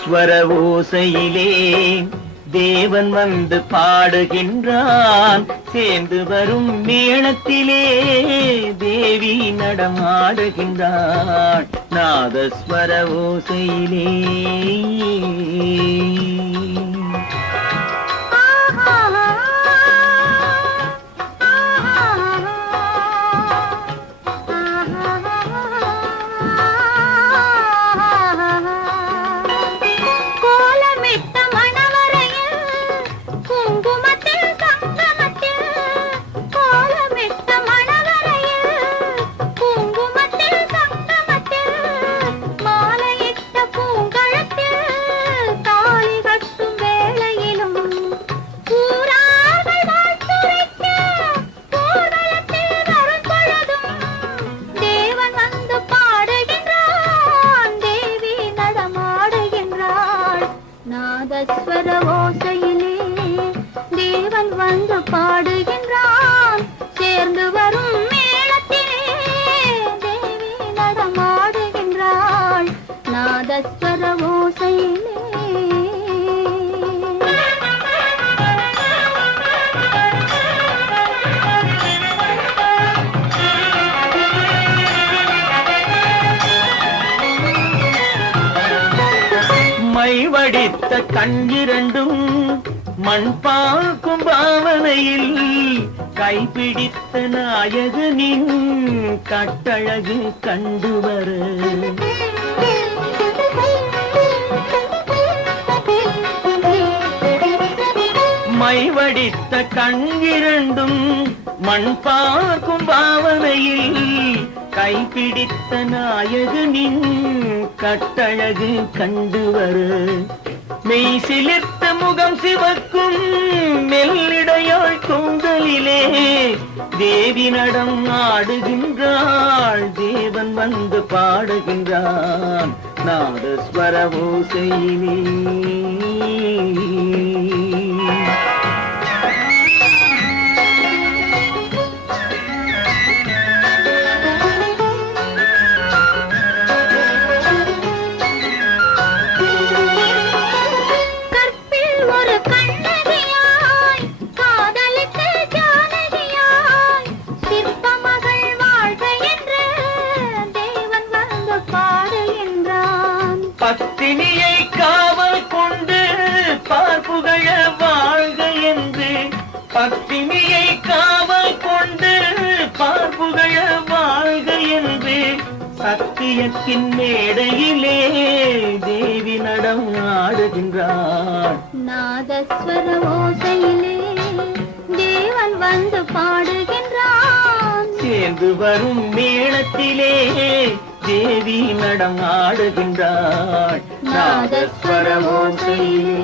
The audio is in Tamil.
நாதஸ்வர ஓசையிலே தேவன் வந்து பாடுகின்றான். சேர்ந்து வரும் மேளத்திலே தேவி நடமாடுகின்றாள். நாதஸ்வர ஓசையிலே நாதஸ்வர ஓசையிலே தேவன் வந்து பாடுகின்றான். சேர்ந்து வரும் மேளத்திலே தேவி நடமாடுகின்றாள். நாதஸ்வர ஓசையிலே மைவடித்த கண்ணிரண்டும் மண் பார்க்கும் பாவனையில் கைப்பிடித்த நாயகனின் கட்டழகு கண்டுவர மைவடித்த கண்ணிரண்டும் மண் பார்க்கும் பாவனையில் கைப்பிடித்த நாயகனின் கட்டழகு கண்டுவர மெய் சிலிர்த்த முகம் சிவக்கும் மெல்லிடையாள் கூந்தலிலே தேவி நடம் ஆடுகின்றாள். தேவன் வந்து பாடுகின்றான். நாதஸ்வர ஓசையிலே பத்தினியை காவல் கொண்டு பார்ப்புகழ வாழ்க என்று, பத்தினியை காவல் கொண்டு பார்ப்புகழ வாழ்க என்று சத்தியத்தின் மேடையிலே தேவி நடம் ஆடுகின்றாள். நாதஸ்வர ஓசையிலே தேவன் வந்து பாடுகின்றான். சேர்ந்து வரும் மேளத்திலே தேவி நடம் ஆடுகின்றாள். நாதஸ்வர ஓசையிலே